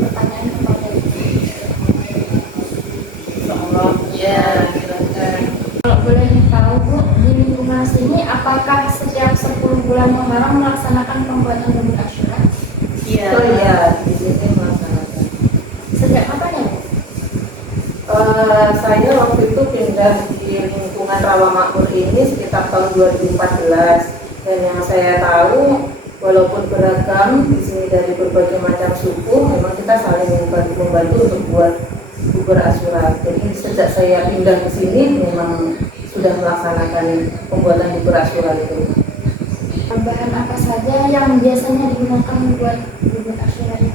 pertanyaan kepada Allah. Ya, silakan. kalau boleh tahu Bu, di lingkungan sini apakah setiap 10 bulan Muharram melaksanakan pembuatan bubur Asyura? Iya. Oh iya, di sini melaksanakan. Sejak kapan ya Bu? Saya waktu itu pindah di lingkungan Rawamakmur ini sekitar tahun 2014, dan yang saya tahu walaupun beragam di sini dari berbagai macam suku, memang kita saling membantu untuk buat bubur Asyura. Jadi sejak saya pindah ke sini memang sudah melaksanakan pembuatan bubur Asyura itu. Bahan apa saja yang biasanya digunakan buat bubur Asyura ini?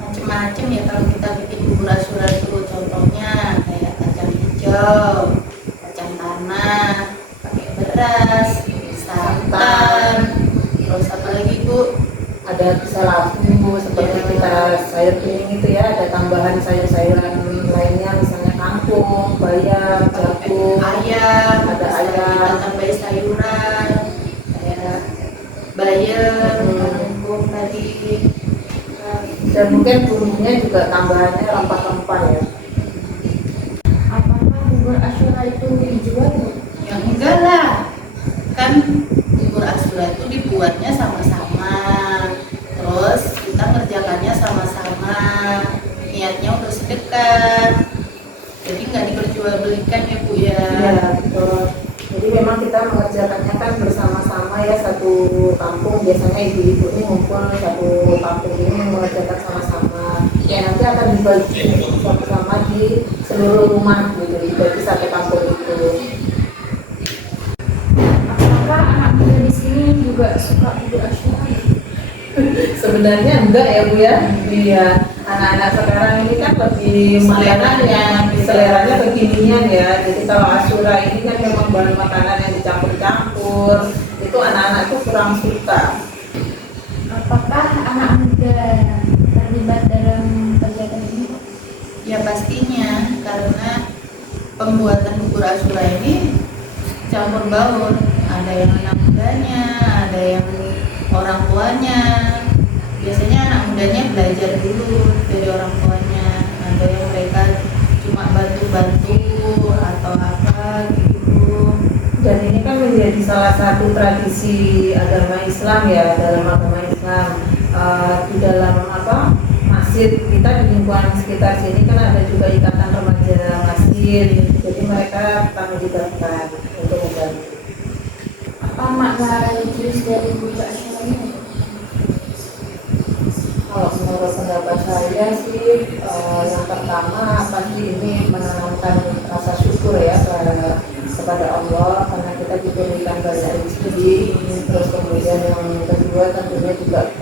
Macam-macam ya kalau kita bikin bubur Asyura itu, contohnya kayak kacang hijau, kacang tanah, pakai beras, santan, terus apa lagi Bu? Ada bisa labu seperti kita sayur bening itu ya, ada tambahan sayur-sayuran lainnya misalnya kangkung, bayam, jagung, Ayam, ada bisa kita ayam. tambahin sayuran kayak bayam, kangkung tadi. Dan mungkin bumbunya juga tambahannya rempah-rempah ya. Apakah bubur Asyura itu dijual Bu? Ya enggak lah, kan bubur Asyura itu dibuatnya sama-sama, terus kita ngerjakannya sama-sama, niatnya untuk sedekah, jadi nggak diperjualbelikan ya Bu ya. Iya, betul. Jadi memang kita mengerjakannya kan bersama-sama ya, satu kampung, biasanya ibu-ibu ini ngumpul satu kampung ini mengerjakan sama-sama. Ya nanti akan dibagi sama-sama di seluruh rumah gitu, dibagi satu kampung itu. Apakah anak muda di sini juga suka bubur Asyura? Sebenarnya enggak ya Bu ya. Iya, anak-anak sekarang ini kan lebih makanan yang seleranya kekinian ya. Jadi kalau Asyura ini kan memang bahan makanan yang dicampur-campur, itu anak-anak tuh kurang suka. Apakah anak muda terlibat dalam kegiatan ini? Ya pastinya, karena pembuatan bubur Asyura ini campur baur, ada yang anak mudanya, ada yang orang tuanya. Biasanya anak mudanya belajar dulu dari orang tuanya, ada yang mereka cuma bantu-bantu atau apa gitu. Dan ini kan menjadi salah satu tradisi agama Islam ya, dalam agama Islam. Di dalam masjid kita di lingkungan sekitar sini kan ada juga ikatan remaja masjid, jadi mereka kami libatkan untuk membantu. Apa makna religius dari bubur Asyura ini? Kalau menurut pendapat saya sih, yang pertama pasti ini menanamkan rasa syukur ya kepada Allah karena kita diberikan banyak rezeki. Terus kemudian yang kedua tentunya juga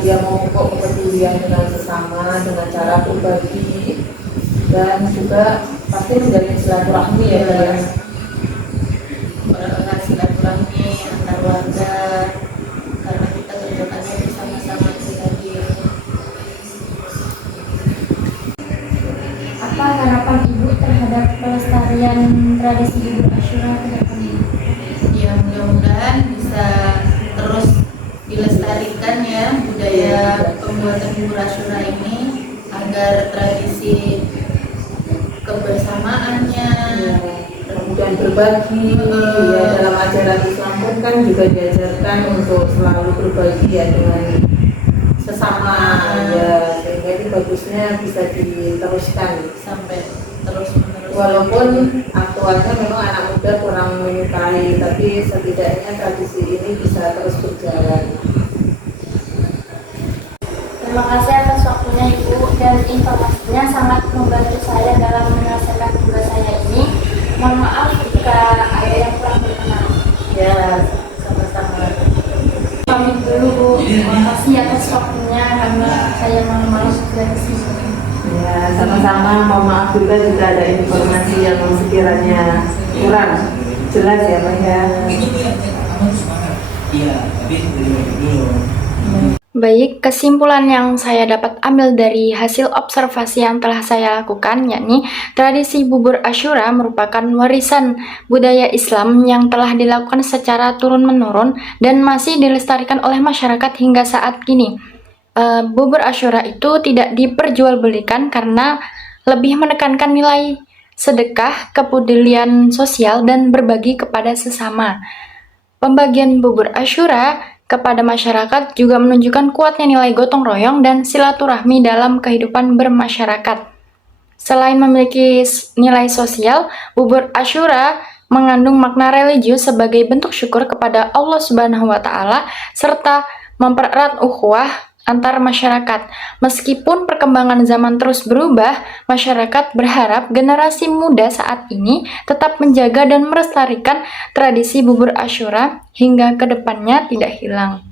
dia memupuk kepedulian dengan sesama dengan cara berbagi, dan juga pasti menjalin silaturahmi ya. Orang silaturahmi antar warga, karena kita kerjakannya bersama-sama tadi. Apa harapan Ibu terhadap pelestarian tradisi bubur Asyura ke depan? Ya mudah-mudahan bisa terus dilestarikan ya budaya pembuatan bubur Asyura ini, agar tradisi kebersamaannya, Kemudian berbagi ya, dalam ajaran Islam pun kan juga diajarkan untuk selalu berbagi ya dengan sesama ya, sehingga ini bagusnya bisa diteruskan sampai terus menerus. walaupun aktualnya memang anak muda kurang menyukai, tapi setidaknya tradisi ini bisa terus berjalan. Terima kasih atas waktunya Ibu, dan informasinya sangat membantu saya dalam menyelesaikan tugas saya ini. Mohon maaf jika ada yang kurang berkenan. Ya, sama-sama. Pamit dulu Bu, terima kasih atas waktunya, karena saya malam-malam sudah kesini. Ya, sama-sama. Mohon maaf juga jika ada informasi yang sekiranya kurang jelas ya, Pak ya. Iya, tapi dulu. Baik, kesimpulan yang saya dapat ambil dari hasil observasi yang telah saya lakukan, yakni tradisi bubur Asyura merupakan warisan budaya Islam yang telah dilakukan secara turun-menurun dan masih dilestarikan oleh masyarakat hingga saat kini. bubur Asyura itu tidak diperjualbelikan karena lebih menekankan nilai sedekah, kepedulian sosial, dan berbagi kepada sesama. Pembagian bubur Asyura kepada masyarakat juga menunjukkan kuatnya nilai gotong royong dan silaturahmi dalam kehidupan bermasyarakat. Selain memiliki nilai sosial, bubur Asyura mengandung makna religius sebagai bentuk syukur kepada Allah Subhanahu wa Ta'ala serta mempererat ukhuwah antar masyarakat. Meskipun perkembangan zaman terus berubah, masyarakat berharap generasi muda saat ini tetap menjaga dan melestarikan tradisi bubur Asyura hingga ke depannya tidak hilang.